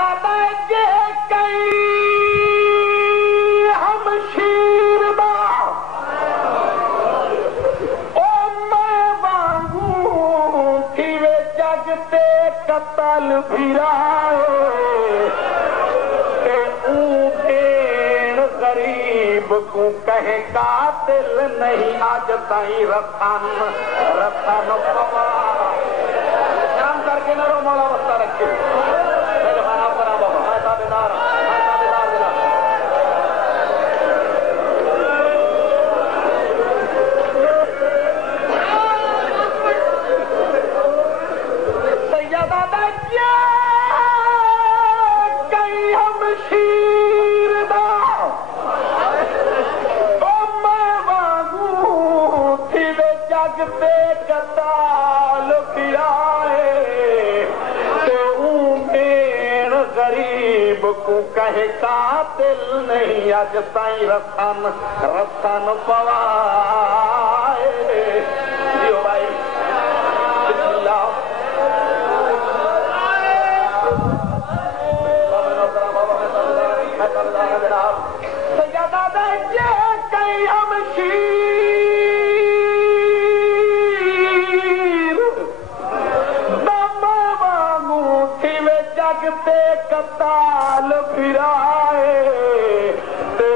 सैयदा जे कई हम शीरदा ओ मैं वांगू थी वे जगते कतल फिराए को कहे कातिल नहीं आज ताई रतन पवा शाम करके न रो मौला वस्ता रखे मेरे माना परा बाबा मैं ताबेदार दिला सैयदा दज्जा कई हम शीरदा जगते कताल फिराए तो उमेर गरीब को कहे कातिल नहीं आज ताई रतन पवाए जियो भाई बिस्मिल्लाह सैयदा दज्जा कई हम जगते कताल फिराए ते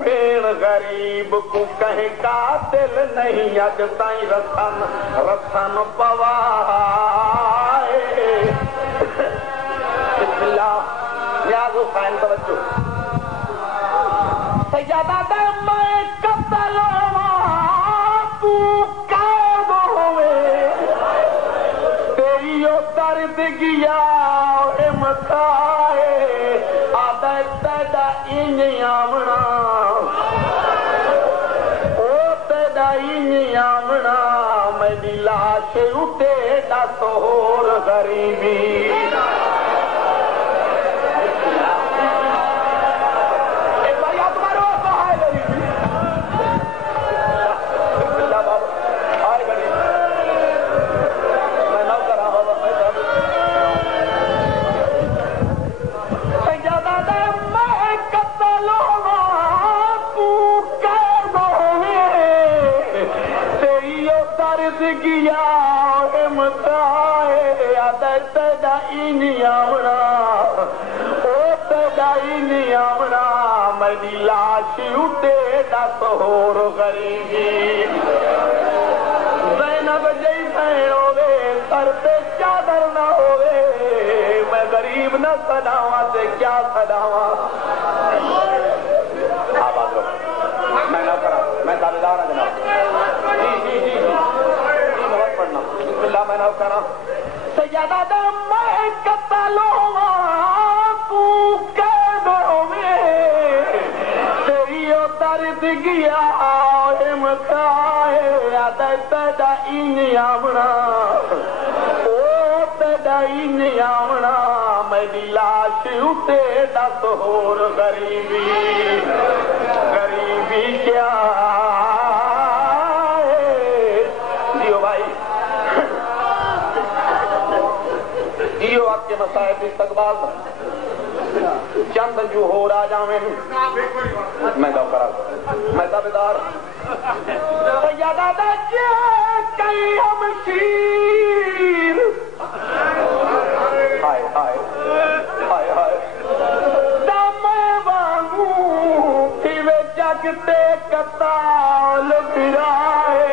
भेड़ गरीब को कहे कातिल नहीं अज ताई रतन पवाए बिस्मिल्लाह याद हुसैन तवज्जो सैयदा दे मैं कतल तू कैद होवे तेरी ओ दर्द गिया मथाए आदत तेदा इंज आमना ओ तेदा इंज आमना मेरी लाश उते दस होर गरीबी गया मताए आदत तेदा इंज आमना ओ तेदा इंज आमना मेरी लाश उते दस होर गरीबी ज़ैनब जई भैन होवे सर पे चादर न होवे मैं गरीब न सदावा से क्या सदावा मैं ना करा मैं ताबेदार हूं जनाब जी पढ़ना बिस्मिल्लाह मैं ना करा सैयदा दे मैं कतल होवा तू कैद होवे तेरी ओ दर्द गिया मताए आदत तेदा इंज आमना ओ तेदा इंज आमना मेरी लाश उते दस होर गरीबी क्या जियो आपके मसाइब इस्तकबाल चंद जो हो राजा में मैं ताबेदार सैयदा दज्जा कई हम शीर हाय हाय हाय हाय दमे वांगू थी वे जगते कताल फिराए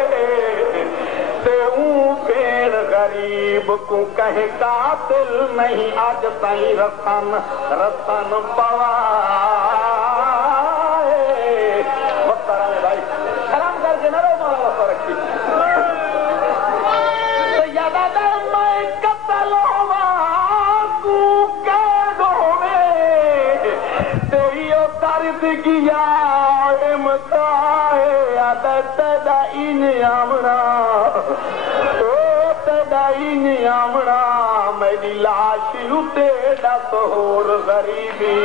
ते भेड़ गरीब को कहे कातिल नहीं आज ताई रतन पवाए भाई सलाम करके न रो मौला वस्ता रखी सैयदा दे मैं कतल होवा तू कैद होवे तेरी ओ दर्द गिया मताए आदत तेदा इंज आमना आमना मेरी लाश उते दस होर गरीबी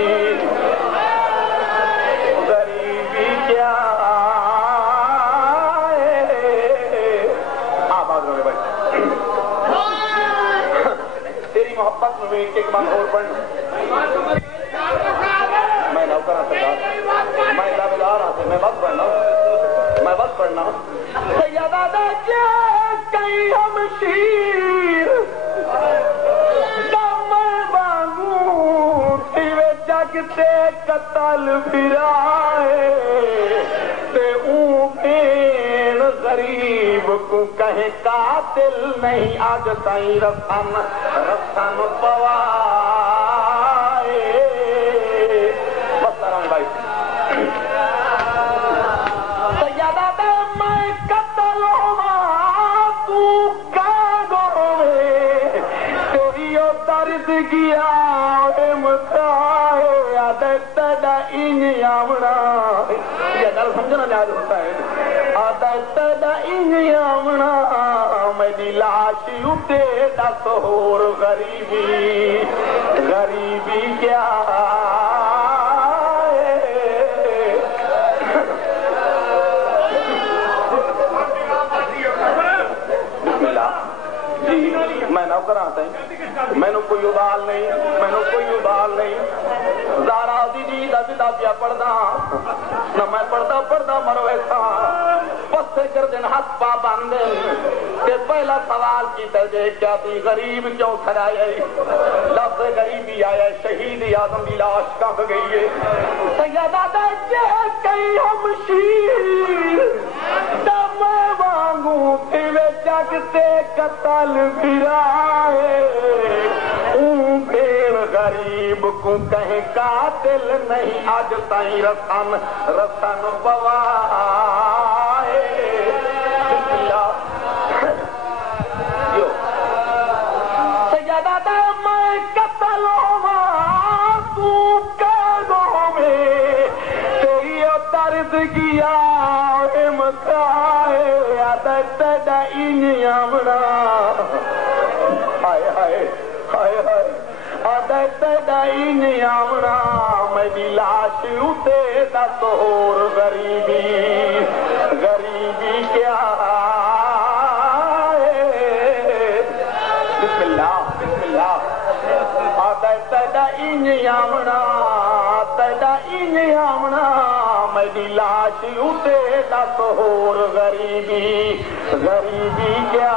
क्या आबाद रहे भाई तेरी मोहब्बत में एक बात और पढ़ जगते कतल फिराए ते भेण गरीब को कहे कातिल नहीं आज ताईं रसन पवाए। बस नारायण भाई सैयदा दे मैं कतल होवा तू कागो में तेरी ओ दर्द गया ये गल समझना न्याज होता है। मेरी लाश उठे दस होर गरीबी गरीबी क्या जी मैं नौकर आता है मैनू कोई उबाल नहीं मैनू कोई उबाल नहीं ज़ारा दी जी दा विदा पिया पढ़दा न मैं पढ़दा मरो ऐसा पस्से कर दिन हथ पा बांधे ते पहला सवाल की जे क्या थी गरीब क्यों खड़ाए लफ्ज़ गरीबी आया शहीद आज़म की लाश कहाँ गई है। सैयदा दे कई हम शीर मैं वांगू थे जगते कतल फिराए भेड़ गरीब को कहे कातिल नहीं आज ताईं रसन पवाए। सैयदा दे मैं कतल होवा तू कैदों में तेरी दर्द गया मकाए हाय हाय हाय हाय आदत दाई नियामना मेरी लाश उठे दस होर गरीबी गरीबी क्या बिस्मिल्लाह बिस्मिल्लाह आदत दाई नियामना मेरी लाश उठे दस होर गरीबी गरीबी क्या